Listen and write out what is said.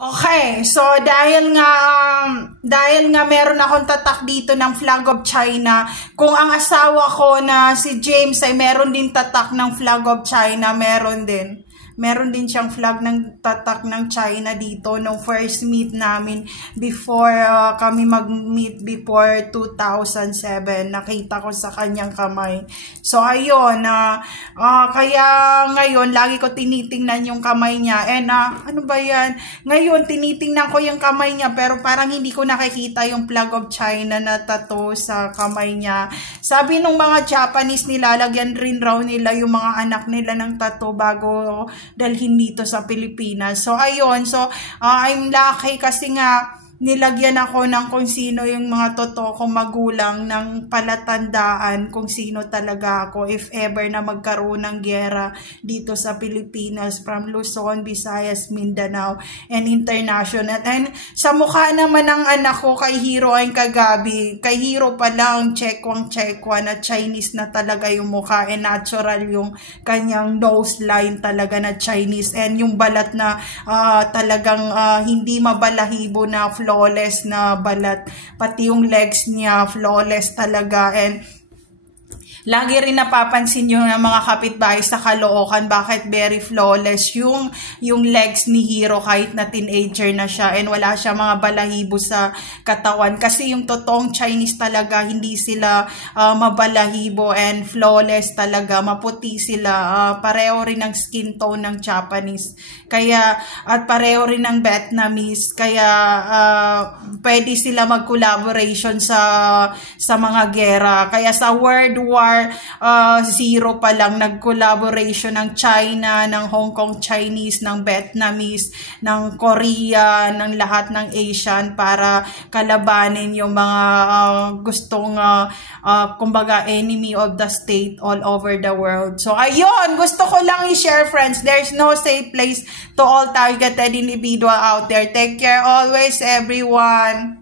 Okay, so dahil nga meron akong tatak dito ng flag of China, kung ang asawa ko na si James ay meron din tatak ng flag of China, meron din siyang flag ng tatak ng China dito nung first meet namin before kami mag-meet before 2007. Nakita ko sa kanyang kamay. So ayun, kaya ngayon lagi ko tinitingnan yung kamay niya. Ano ba yan? Ngayon tinitingnan ko yung kamay niya pero parang hindi ko nakikita yung flag of China na tattoo sa kamay niya. Sabi nung mga Japanese, nilalagyan rin raw nila yung mga anak nila ng tattoo bago dalhin dito sa Pilipinas. So ayun, I'm lucky kasi nga nilagyan ako ng kung sino yung mga totoo kong magulang ng palatandaan kung sino talaga ako if ever na magkaroon ng giyera dito sa Pilipinas from Luzon, Visayas, Mindanao, and international. And sa mukha naman ng anak ko kay Hero ay kagabi. Kay Hero pa lang, chekwang na Chinese na talaga yung mukha and natural yung kanyang nose line talaga na Chinese and yung balat na talagang hindi mabalahibo na flawless na balat, pati yung legs niya flawless talaga. And lagi rin napapansin yung mga kapitbahay sa Caloocan bakit very flawless yung legs ni Hero kahit na teenager na siya and wala siya mga balahibo sa katawan. Kasi yung totoong Chinese talaga, hindi sila mabalahibo and flawless talaga. Maputi sila. Pareho rin ng skin tone ng Japanese. Kaya, at pareho rin ng Vietnamese. Kaya, pwede sila mag-collaboration sa mga gera. Kaya sa World War Zero pa lang, nag-collaboration ng China, ng Hong Kong Chinese, ng Vietnamese, ng Korea, ng lahat ng Asian para kalabanin yung mga gustong, kumbaga, enemy of the state all over the world. So, ayun, gusto ko lang i-share, friends. There's no safe place to all targeted individual out there. Take care always, everyone.